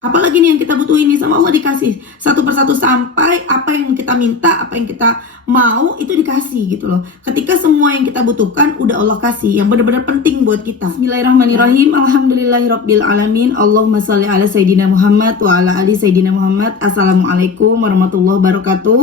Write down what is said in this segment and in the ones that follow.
Apalagi nih yang kita butuhin nih sama Allah dikasih satu persatu sampai apa yang kita minta, apa yang kita mau itu dikasih gitu loh. Ketika semua yang kita butuhkan udah Allah kasih, yang benar-benar penting buat kita. Bismillahirrahmanirrahim. Alhamdulillahirabbil alamin. Allahumma shalli ala sayidina Muhammad wa ala ali sayidina Muhammad. Assalamualaikum warahmatullahi wabarakatuh.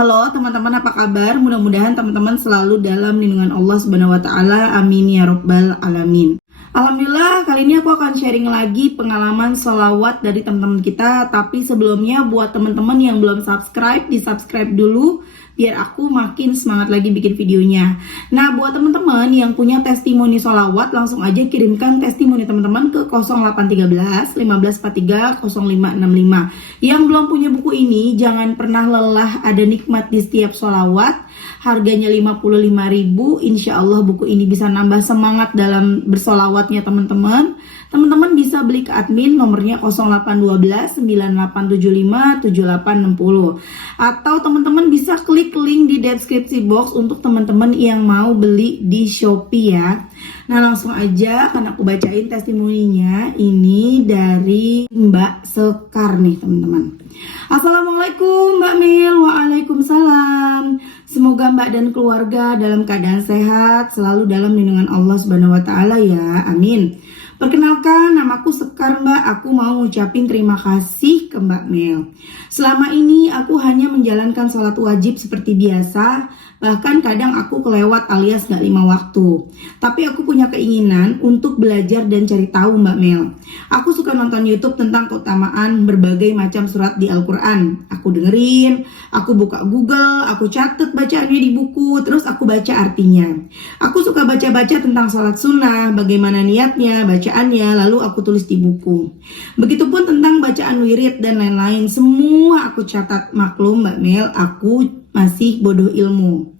Halo teman-teman, apa kabar? Mudah-mudahan teman-teman selalu dalam lindungan Allah Subhanahu wa taala. Amin ya rabbal alamin. Alhamdulillah, kali ini aku akan sharing lagi pengalaman sholawat dari teman-teman kita. Tapi sebelumnya buat teman-teman yang belum subscribe, di subscribe dulu biar aku makin semangat lagi bikin videonya. Nah, buat teman-teman yang punya testimoni sholawat, langsung aja kirimkan testimoni teman-teman ke 0813 1543 0565. Yang belum punya buku ini, jangan pernah lelah, ada nikmat di setiap sholawat. Harganya 55.000. Insya Allah buku ini bisa nambah semangat dalam bersolawatnya teman-teman. Teman-teman bisa beli ke admin, nomornya 0812 9875 7860. Atau teman-teman bisa klik link di deskripsi box untuk teman-teman yang mau beli di Shopee ya. Nah, langsung aja kan aku bacain testimoninya. Ini dari Mbak Sekar nih teman-teman. Assalamualaikum Mbak Mil. Waalaikumsalam. Semoga Mbak dan keluarga dalam keadaan sehat, selalu dalam lindungan Allah Subhanahu wa taala ya. Amin. Perkenalkan, namaku Sekar Mbak. Aku mau ngucapin terima kasih ke Mbak Mel. Selama ini aku hanya menjalankan sholat wajib seperti biasa. Bahkan kadang aku kelewat alias gak 5 waktu. Tapi aku punya keinginan untuk belajar dan cari tahu Mbak Mel. Aku suka nonton YouTube tentang keutamaan berbagai macam surat di Al-Quran. Aku dengerin, aku buka Google, aku catat bacaannya di buku, terus aku baca artinya. Aku suka baca-baca tentang sholat sunnah, bagaimana niatnya, bacaannya, lalu aku tulis di buku. Begitupun tentang bacaan wirid dan lain-lain, semua aku catat. Maklum Mbak Mel, aku masih bodoh ilmu.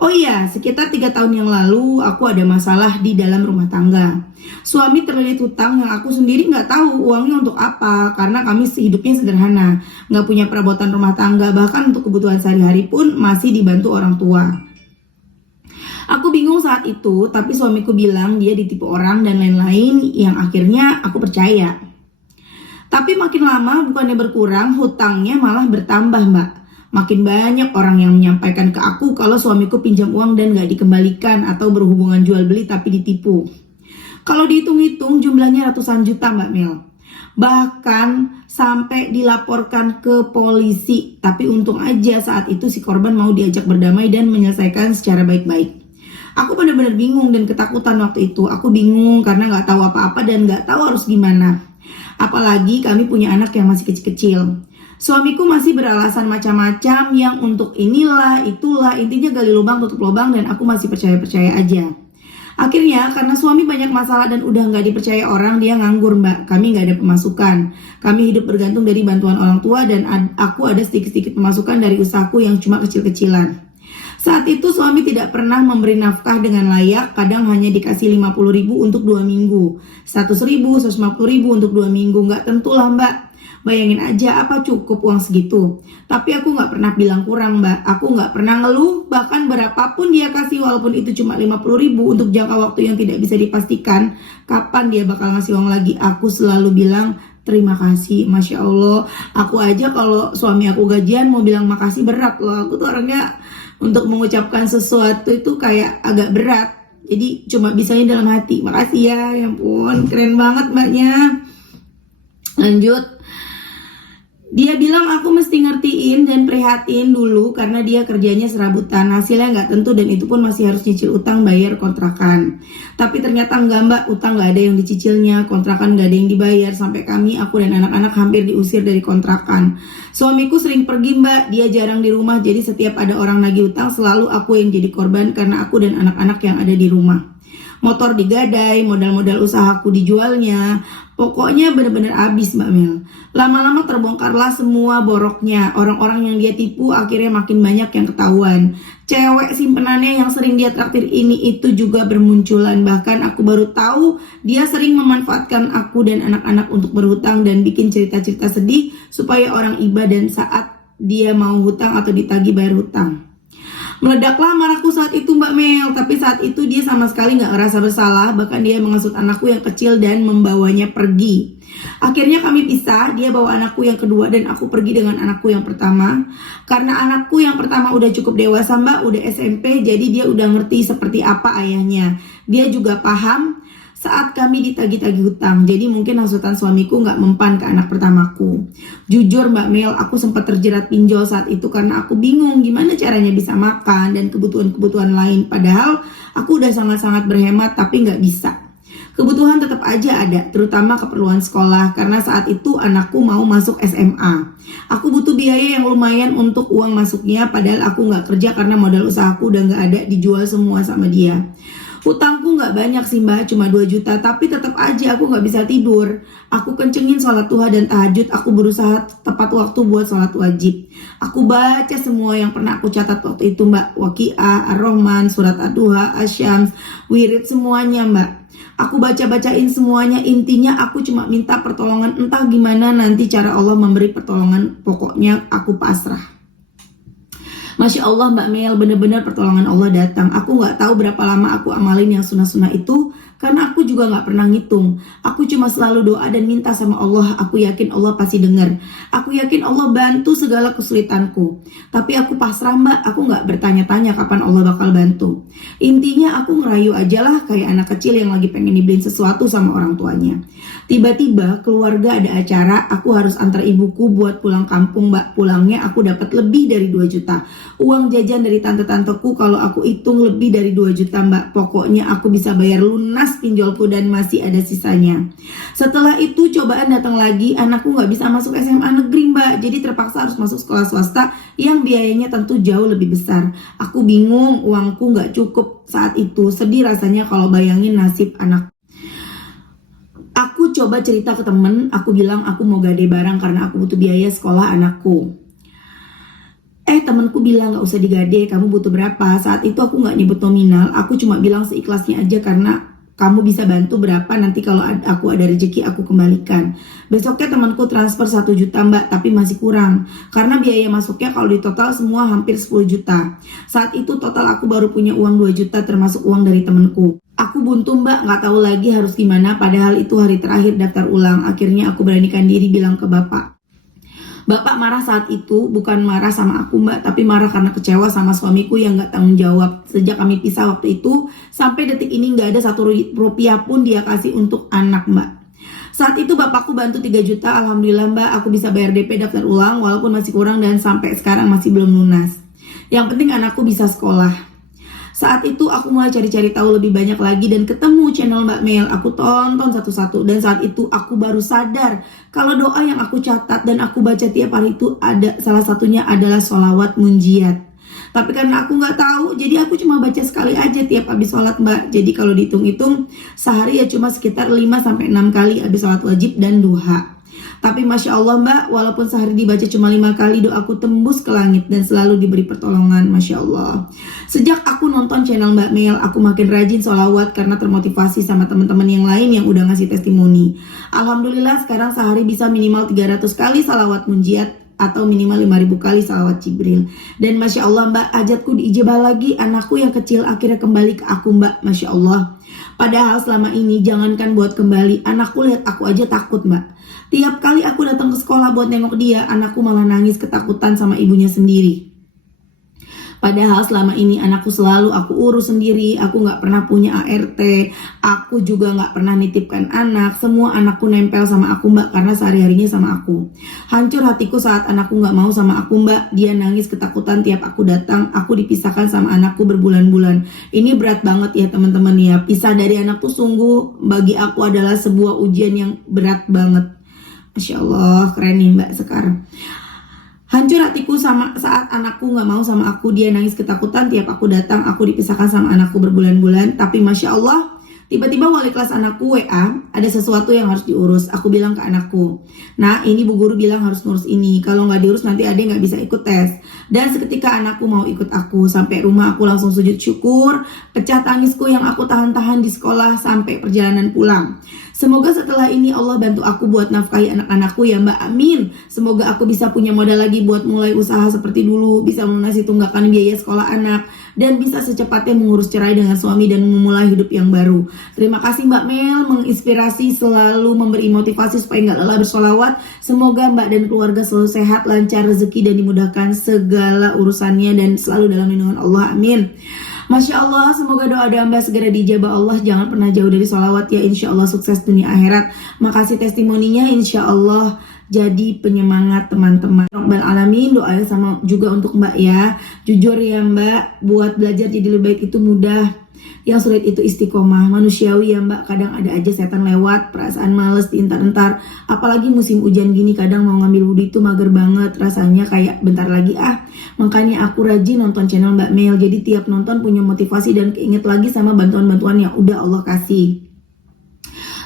Oh iya, sekitar 3 tahun yang lalu aku ada masalah di dalam rumah tangga. Suami terlilit hutang yang aku sendiri nggak tahu uangnya untuk apa, karena kami hidupnya sederhana, nggak punya perabotan rumah tangga, bahkan untuk kebutuhan sehari-hari pun masih dibantu orang tua. Aku bingung saat itu, tapi suamiku bilang dia ditipu orang dan lain-lain, yang akhirnya aku percaya. Tapi makin lama bukannya berkurang, hutangnya malah bertambah Mbak. Makin banyak orang yang menyampaikan ke aku kalau suamiku pinjam uang dan gak dikembalikan atau berhubungan jual beli tapi ditipu. Kalau dihitung-hitung jumlahnya ratusan juta Mbak Mel. Bahkan sampai dilaporkan ke polisi. Tapi untung aja saat itu si korban mau diajak berdamai dan menyelesaikan secara baik-baik. Aku benar-benar bingung dan ketakutan waktu itu. Aku bingung karena gak tahu apa-apa dan gak tahu harus gimana. Apalagi kami punya anak yang masih kecil-kecil. Suamiku masih beralasan macam-macam yang untuk inilah, itulah, intinya gali lubang tutup lubang dan aku masih percaya-percaya aja. Akhirnya karena suami banyak masalah dan udah gak dipercaya orang, dia nganggur Mbak. Kami gak ada pemasukan. Kami hidup bergantung dari bantuan orang tua dan aku ada sedikit-sedikit pemasukan dari usahaku yang cuma kecil-kecilan. Saat itu suami tidak pernah memberi nafkah dengan layak, kadang hanya dikasih 50.000 untuk 2 minggu, 100.000, 150.000 untuk 2 minggu, gak tentulah Mbak. Bayangin aja apa cukup uang segitu. Tapi aku gak pernah bilang kurang Mbak. Aku gak pernah ngeluh. Bahkan berapapun dia kasih, walaupun itu cuma 50.000 untuk jangka waktu yang tidak bisa dipastikan kapan dia bakal ngasih uang lagi, aku selalu bilang terima kasih. Masya Allah. Aku aja kalau suami aku gajian mau bilang makasih berat loh. Aku tuh orangnya untuk mengucapkan sesuatu itu kayak agak berat. Jadi cuma bisanya dalam hati. Makasih ya. Ya ampun, keren banget Mbaknya. Lanjut. Dia bilang aku mesti ngertiin dan prihatin dulu karena dia kerjanya serabutan, hasilnya nggak tentu dan itu pun masih harus nyicil utang bayar kontrakan. Tapi ternyata enggak Mbak, utang nggak ada yang dicicilnya, kontrakan nggak ada yang dibayar, sampai aku dan anak-anak hampir diusir dari kontrakan. Suamiku sering pergi Mbak, dia jarang di rumah, jadi setiap ada orang nagih utang selalu aku yang jadi korban karena aku dan anak-anak yang ada di rumah. Motor digadai, modal-modal usahaku dijualnya. Pokoknya benar-benar habis Mbak Mel. Lama-lama terbongkarlah semua boroknya. Orang-orang yang dia tipu akhirnya makin banyak yang ketahuan. Cewek simpenannya yang sering dia traktir ini itu juga bermunculan. Bahkan aku baru tahu dia sering memanfaatkan aku dan anak-anak untuk berhutang dan bikin cerita-cerita sedih supaya orang iba dan saat dia mau hutang atau ditagih bayar hutang. Meledaklah marahku saat itu Mbak Mel, tapi saat itu dia sama sekali nggak ngerasa bersalah, bahkan dia menghasut anakku yang kecil dan membawanya pergi. Akhirnya kami pisah, dia bawa anakku yang kedua dan aku pergi dengan anakku yang pertama. Karena anakku yang pertama udah cukup dewasa Mbak, udah SMP, jadi dia udah ngerti seperti apa ayahnya. Dia juga paham saat kami ditagih-tagih hutang, jadi mungkin hasutan suamiku nggak mempan ke anak pertamaku. Jujur Mbak Mel, aku sempat terjerat pinjol saat itu karena aku bingung gimana caranya bisa makan dan kebutuhan-kebutuhan lain. Padahal aku udah sangat-sangat berhemat tapi nggak bisa. Kebutuhan tetap aja ada, terutama keperluan sekolah karena saat itu anakku mau masuk SMA. Aku butuh biaya yang lumayan untuk uang masuknya, padahal aku nggak kerja karena modal usahaku udah nggak ada, dijual semua sama dia. Hutangku nggak banyak sih Mbak, cuma 2 juta, tapi tetap aja aku nggak bisa tidur. Aku kencengin sholat duha dan tahajud, aku berusaha tepat waktu buat sholat wajib. Aku baca semua yang pernah aku catat waktu itu Mbak, Waqiah, Ar-Rahman, Surat Ad-Duha, Asy-Syams, Wirid, semuanya Mbak. Aku baca-bacain semuanya, intinya aku cuma minta pertolongan, entah gimana nanti cara Allah memberi pertolongan, pokoknya aku pasrah. Masya Allah Mbak Mel, bener-bener pertolongan Allah datang. Aku gak tahu berapa lama aku amalin yang sunnah-sunnah itu, karena aku juga gak pernah ngitung. Aku cuma selalu doa dan minta sama Allah. Aku yakin Allah pasti dengar. Aku yakin Allah bantu segala kesulitanku. Tapi aku pasrah Mbak, aku gak bertanya-tanya kapan Allah bakal bantu. Intinya aku ngerayu aja lah kayak anak kecil yang lagi pengen dibeliin sesuatu sama orang tuanya. Tiba-tiba keluarga ada acara, aku harus antar ibuku buat pulang kampung Mbak. Pulangnya aku dapat lebih dari 2 juta. Uang jajan dari tante-tanteku kalau aku hitung lebih dari 2 juta Mbak. Pokoknya aku bisa bayar lunas pinjolku dan masih ada sisanya. Setelah itu cobaan datang lagi, anakku gak bisa masuk SMA negeri Mbak. Jadi terpaksa harus masuk sekolah swasta yang biayanya tentu jauh lebih besar. Aku bingung, uangku gak cukup saat itu. Sedih rasanya kalau bayangin nasib anak. Aku coba cerita ke temen, aku bilang aku mau gade barang karena aku butuh biaya sekolah anakku. Temenku bilang gak usah digade, kamu butuh berapa? Saat itu aku gak nyebut nominal, aku cuma bilang seikhlasnya aja karena kamu bisa bantu berapa, nanti kalau aku ada rezeki aku kembalikan. Besoknya temanku transfer 1 juta Mbak, tapi masih kurang karena biaya masuknya kalau di total semua hampir 10 juta. Saat itu total aku baru punya uang 2 juta termasuk uang dari temanku. Aku buntu Mbak, gak tahu lagi harus gimana, padahal itu hari terakhir daftar ulang. Akhirnya aku beranikan diri bilang ke bapak. Bapak marah saat itu, bukan marah sama aku Mbak, tapi marah karena kecewa sama suamiku yang gak tanggung jawab. Sejak kami pisah waktu itu, sampai detik ini gak ada 1 rupiah pun dia kasih untuk anak Mbak. Saat itu bapakku bantu 3 juta, alhamdulillah Mbak, aku bisa bayar DP daftar ulang walaupun masih kurang dan sampai sekarang masih belum lunas. Yang penting anakku bisa sekolah. Saat itu aku mulai cari-cari tahu lebih banyak lagi dan ketemu channel Mbak Mel. Aku tonton satu-satu dan saat itu aku baru sadar kalau doa yang aku catat dan aku baca tiap hari itu ada salah satunya adalah sholawat munjiat. Tapi karena aku nggak tahu, jadi aku cuma baca sekali aja tiap habis sholat Mbak. Jadi kalau dihitung-hitung sehari ya cuma sekitar 5-6 kali habis sholat wajib dan duha. Tapi Masya Allah Mbak, walaupun sehari dibaca cuma 5 kali, doaku tembus ke langit dan selalu diberi pertolongan. Masya Allah. Sejak aku nonton channel Mbak Mel, aku makin rajin sholawat karena termotivasi sama teman-teman yang lain yang udah ngasih testimoni. Alhamdulillah sekarang sehari bisa minimal 300 kali sholawat munjiat atau minimal 5.000 kali sholawat Jibril. Dan Masya Allah Mbak, hajatku diijabah lagi, anakku yang kecil akhirnya kembali ke aku Mbak. Masya Allah. Padahal selama ini jangankan buat kembali, anakku lihat aku aja takut Mbak. Tiap kali aku datang ke sekolah buat nengok dia, anakku malah nangis ketakutan sama ibunya sendiri. Padahal selama ini anakku selalu aku urus sendiri, aku gak pernah punya ART, aku juga gak pernah nitipkan anak, semua anakku nempel sama aku Mbak karena sehari-harinya sama aku. Hancur hatiku saat anakku gak mau sama aku Mbak, dia nangis ketakutan tiap aku datang, aku dipisahkan sama anakku berbulan-bulan. Ini berat banget ya teman-teman ya, pisah dari anakku sungguh bagi aku adalah sebuah ujian yang berat banget. Masya Allah, keren nih Mbak sekarang. Hancur hatiku sama saat anakku gak mau sama aku. Dia nangis ketakutan tiap aku datang. Aku dipisahkan sama anakku berbulan-bulan. Tapi Masya Allah, tiba-tiba wali kelas anakku WA, ada sesuatu yang harus diurus. Aku bilang ke anakku, nah ini bu guru bilang harus ngurus ini, kalau gak diurus nanti adek gak bisa ikut tes. Dan seketika anakku mau ikut aku. Sampai rumah aku langsung sujud syukur, pecah tangisku yang aku tahan-tahan di sekolah sampai perjalanan pulang. Semoga setelah ini Allah bantu aku buat nafkahi anak-anakku ya Mbak, amin. Semoga aku bisa punya modal lagi buat mulai usaha seperti dulu, bisa melunasi tunggakan biaya sekolah anak, dan bisa secepatnya mengurus cerai dengan suami dan memulai hidup yang baru. Terima kasih Mbak Mel, menginspirasi, selalu memberi motivasi supaya nggak lelah bersolawat. Semoga Mbak dan keluarga selalu sehat, lancar rezeki, dan dimudahkan segala urusannya, dan selalu dalam lindungan Allah, amin. Masya Allah, semoga doa hamba segera dijabah Allah. Jangan pernah jauh dari sholawat ya, insya Allah sukses dunia akhirat. Makasih testimoninya, insya Allah jadi penyemangat teman-teman. Rabbal alamin, doanya sama juga untuk Mbak ya. Jujur ya Mbak, buat belajar jadi lebih baik itu mudah, yang sulit itu istiqomah. Manusiawi ya Mbak, kadang ada aja setan lewat, perasaan males diintar-entar. Apalagi musim hujan gini, kadang mau ngambil wudhu itu mager banget, rasanya kayak bentar lagi Makanya aku rajin nonton channel Mbak Mel, jadi tiap nonton punya motivasi dan keinget lagi sama bantuan-bantuan yang udah Allah kasih.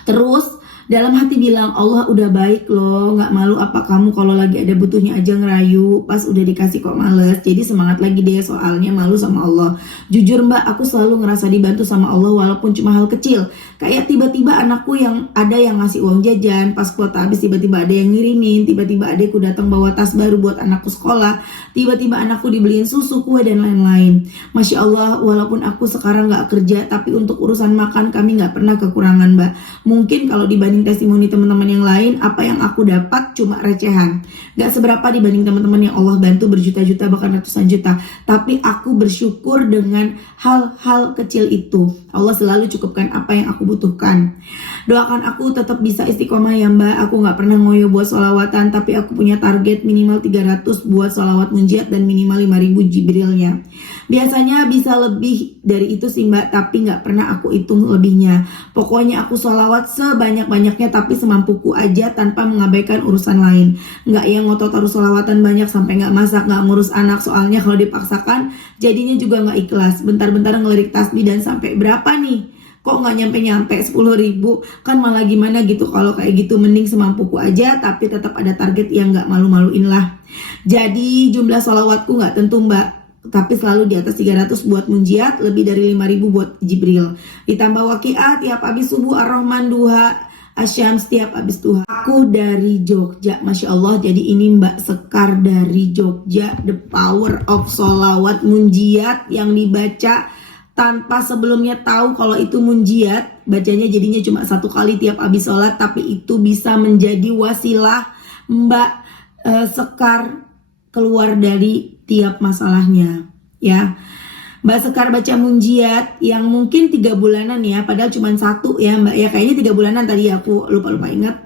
Terus dalam hati bilang, Allah udah baik loh, gak malu apa kamu kalau lagi ada butuhnya aja ngerayu, pas udah dikasih kok males. Jadi semangat lagi deh, soalnya malu sama Allah. Jujur Mbak, aku selalu ngerasa dibantu sama Allah walaupun cuma hal kecil. Kayak tiba-tiba anakku yang ada yang ngasih uang jajan, pas kuota habis tiba-tiba ada yang ngirimin, tiba-tiba adekku datang bawa tas baru buat anakku sekolah, tiba-tiba anakku dibeliin susu, kue, dan lain-lain. Masya Allah, walaupun aku sekarang gak kerja, tapi untuk urusan makan kami gak pernah kekurangan Mbak. Mungkin kalau dibanding testimoni teman-teman yang lain, apa yang aku dapat cuma recehan, gak seberapa dibanding teman-teman yang Allah bantu berjuta-juta bahkan ratusan juta. Tapi aku bersyukur dengan hal-hal kecil itu. Allah selalu cukupkan apa yang aku butuhkan. Doakan aku tetap bisa istiqomah ya Mbak. Aku gak pernah ngoyo buat sholawatan, tapi aku punya target minimal 300 buat sholawat munjiat dan minimal 5000 jibrilnya. Biasanya bisa lebih dari itu sih Mbak, tapi gak pernah aku hitung lebihnya. Pokoknya aku sholawat sebanyak-banyaknya, tapi semampuku aja tanpa mengabaikan urusan lain. Gak yang ngotot harus sholawatan banyak sampai gak masak, gak ngurus anak. Soalnya kalau dipaksakan jadinya juga gak ikhlas. Bentar-bentar ngelirik tasbih dan sampai berapa nih? Kok gak nyampe-nyampe 10.000? Kan malah gimana gitu kalau kayak gitu. Mending semampuku aja, tapi tetap ada target yang gak malu-maluin lah. Jadi jumlah sholawatku gak tentu Mbak, tapi selalu di atas 300 buat munjiat, lebih dari 5000 buat Jibril. Ditambah waqiah tiap habis subuh, Ar-Rahman, duha, Asyams tiap habis duha. Aku dari Jogja, Masya Allah. Jadi ini Mbak Sekar dari Jogja. The power of sholawat munjiat yang dibaca tanpa sebelumnya tahu kalau itu munjiat. Bacanya jadinya cuma 1 kali tiap habis sholat, tapi itu bisa menjadi wasilah Mbak Sekar keluar dari tiap masalahnya ya. Mbak Sekar baca munjiat yang mungkin 3 bulanan ya, padahal cuma 1 ya Mbak ya, kayaknya 3 bulanan tadi, aku lupa ingat.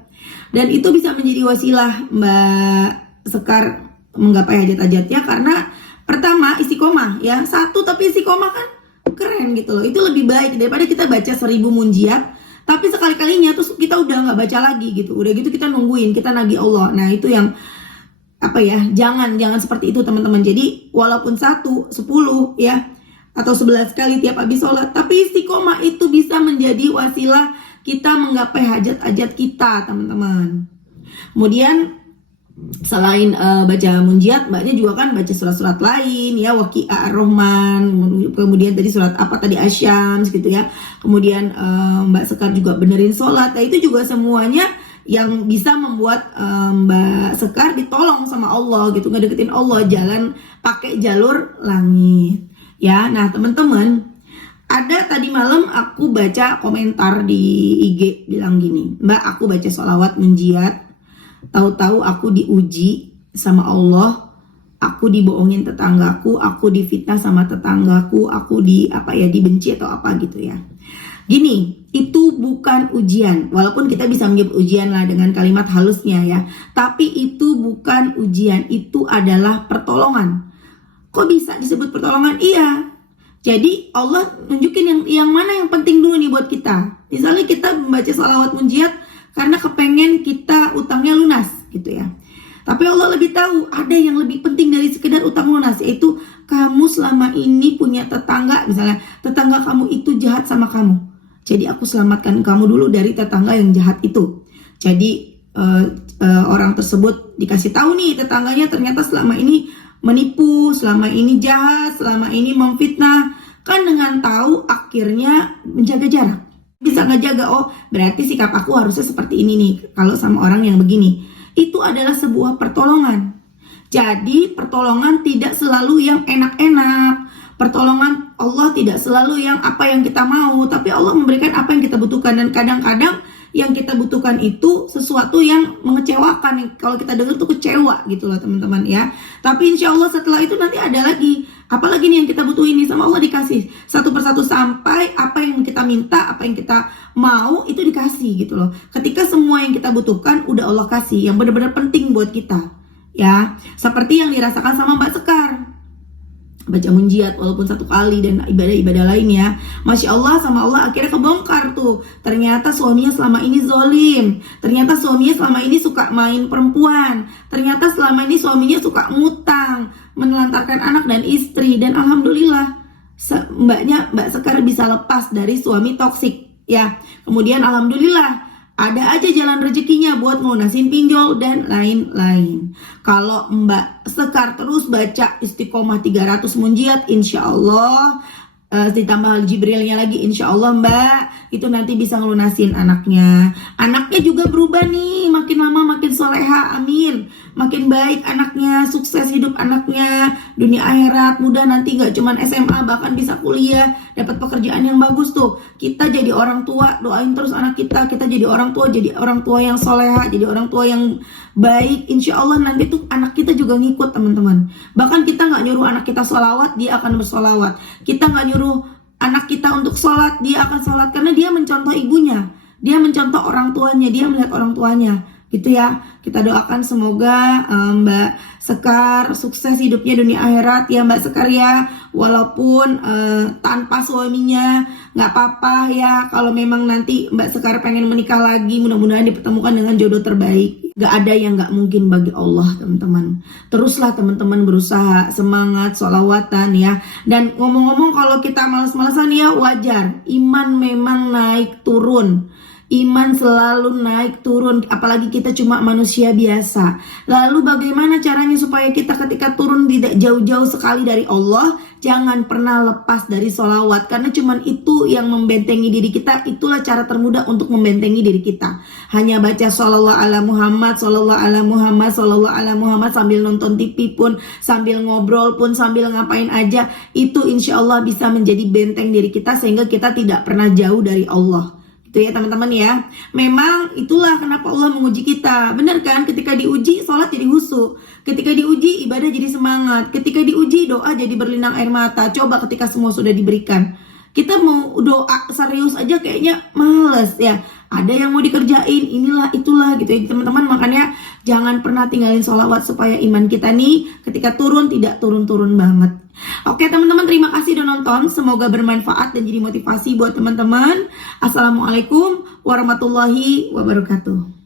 Dan itu bisa menjadi wasilah Mbak Sekar menggapai hajat-hajatnya, karena pertama istiqomah ya, 1 tapi istiqomah kan keren gitu loh. Itu lebih baik daripada kita baca 1000 munjiat tapi sekali-kalinya terus kita udah nggak baca lagi gitu. Udah gitu kita nungguin, kita nagih Allah. Nah itu yang apa ya, jangan seperti itu teman-teman. Jadi walaupun 1, 10 ya, atau 11 kali tiap habis sholat, tapi istiqomah itu bisa menjadi wasilah kita menggapai hajat-hajat kita teman-teman. Kemudian selain baca munjiat, Mbaknya juga kan baca surat-surat lain ya, Waqiah, Ar-Rahman, kemudian tadi surat apa tadi, Asyams gitu ya. Kemudian Mbak Sekar juga benerin sholat. Nah itu juga semuanya yang bisa membuat Mbak Sekar ditolong sama Allah gitu, ngedeketin Allah, jalan pakai jalur langit ya. Nah teman-teman, ada tadi malam aku baca komentar di IG bilang gini, Mbak aku baca sholawat munjiat, tahu-tahu aku diuji sama Allah, aku dibohongin tetanggaku, aku difitnah sama tetanggaku, aku dibenci atau apa gitu ya. Gini, itu bukan ujian, walaupun kita bisa menyebut ujian lah dengan kalimat halusnya ya, tapi itu bukan ujian, itu adalah pertolongan. Kok bisa disebut pertolongan? Iya. Jadi Allah nunjukin yang mana yang penting dulu nih buat kita. Misalnya kita membaca sholawat munjiat karena kepengen kita utangnya lunas gitu ya. Tapi Allah lebih tahu ada yang lebih penting dari sekedar utang lunas, yaitu kamu selama ini punya tetangga, misalnya tetangga kamu itu jahat sama kamu. Jadi aku selamatkan kamu dulu dari tetangga yang jahat itu. Jadi orang tersebut dikasih tahu nih, tetangganya ternyata selama ini menipu, selama ini jahat, selama ini memfitnah. Kan dengan tahu akhirnya menjaga jarak. Bisa ngejaga, oh berarti sikap aku harusnya seperti ini nih kalau sama orang yang begini. Itu adalah sebuah pertolongan. Jadi pertolongan tidak selalu yang enak-enak. Pertolongan Allah tidak selalu yang apa yang kita mau, tapi Allah memberikan apa yang kita butuhkan. Dan kadang-kadang yang kita butuhkan itu sesuatu yang mengecewakan. Kalau kita dengar tuh kecewa gitu loh teman-teman ya. Tapi insya Allah setelah itu nanti ada lagi. Apalagi nih yang kita butuhin nih, sama Allah dikasih satu persatu sampai apa yang kita minta, apa yang kita mau itu dikasih gitu loh. Ketika semua yang kita butuhkan udah Allah kasih, yang benar-benar penting buat kita ya. Seperti yang dirasakan sama Mbak Sekar, baca munjiat walaupun satu kali dan ibadah-ibadah lainnya, Masya Allah sama Allah akhirnya kebongkar tuh. Ternyata suaminya selama ini zolim, ternyata suaminya selama ini suka main perempuan, ternyata selama ini suaminya suka ngutang, menelantarkan anak dan istri. Dan alhamdulillah Mbak Sekar bisa lepas dari suami toksik ya. Kemudian alhamdulillah ada aja jalan rezekinya buat ngelunasin pinjol dan lain-lain. Kalau Mbak Sekar terus baca istiqomah 300 munjiat, insya Allah ditambah Jibrilnya lagi, insya Allah Mbak itu nanti bisa ngelunasin anaknya. Anaknya juga berubah nih, makin lama makin soleha, amin. Makin baik anaknya, sukses hidup anaknya, dunia akhirat, mudah nanti gak cuman SMA bahkan bisa kuliah, dapat pekerjaan yang bagus tuh. Kita jadi orang tua, doain terus anak kita jadi orang tua yang soleha, jadi orang tua yang baik. Insya Allah nanti tuh anak kita juga ngikut teman-teman. Bahkan kita gak nyuruh anak kita sholawat, dia akan bersolawat. Kita gak nyuruh anak kita untuk sholat, dia akan sholat karena dia mencontoh ibunya, dia mencontoh orang tuanya, dia melihat orang tuanya gitu ya. Kita doakan semoga Mbak Sekar sukses hidupnya dunia akhirat ya Mbak Sekar ya. Walaupun tanpa suaminya nggak apa-apa ya. Kalau memang nanti Mbak Sekar pengen menikah lagi, mudah-mudahan dipertemukan dengan jodoh terbaik. Gak ada yang gak mungkin bagi Allah teman-teman. Teruslah teman-teman berusaha, semangat, sholawatan ya. Dan ngomong-ngomong kalau kita malas-malasan ya wajar. Iman memang naik turun. Iman selalu naik turun, apalagi kita cuma manusia biasa. Lalu bagaimana caranya supaya kita ketika turun tidak jauh-jauh sekali dari Allah? Jangan pernah lepas dari sholawat, karena cuma itu yang membentengi diri kita. Itulah cara termudah untuk membentengi diri kita. Hanya baca shollallahu ala Muhammad, shollallahu ala Muhammad, shollallahu ala Muhammad, sambil nonton TV pun, sambil ngobrol pun, sambil ngapain aja, itu insya Allah bisa menjadi benteng diri kita sehingga kita tidak pernah jauh dari Allah. Itu ya teman-teman ya. Memang itulah kenapa Allah menguji kita. Benar kan? Ketika diuji sholat jadi khusyuk, ketika diuji ibadah jadi semangat, ketika diuji doa jadi berlinang air mata. Coba ketika semua sudah diberikan, kita mau doa serius aja kayaknya males ya. Ada yang mau dikerjain, inilah itulah gitu ya teman-teman. Makanya jangan pernah tinggalin sholawat supaya iman kita nih ketika turun tidak turun-turun banget. Oke teman-teman, terima kasih udah nonton. Semoga bermanfaat dan jadi motivasi buat teman-teman. Assalamualaikum warahmatullahi wabarakatuh.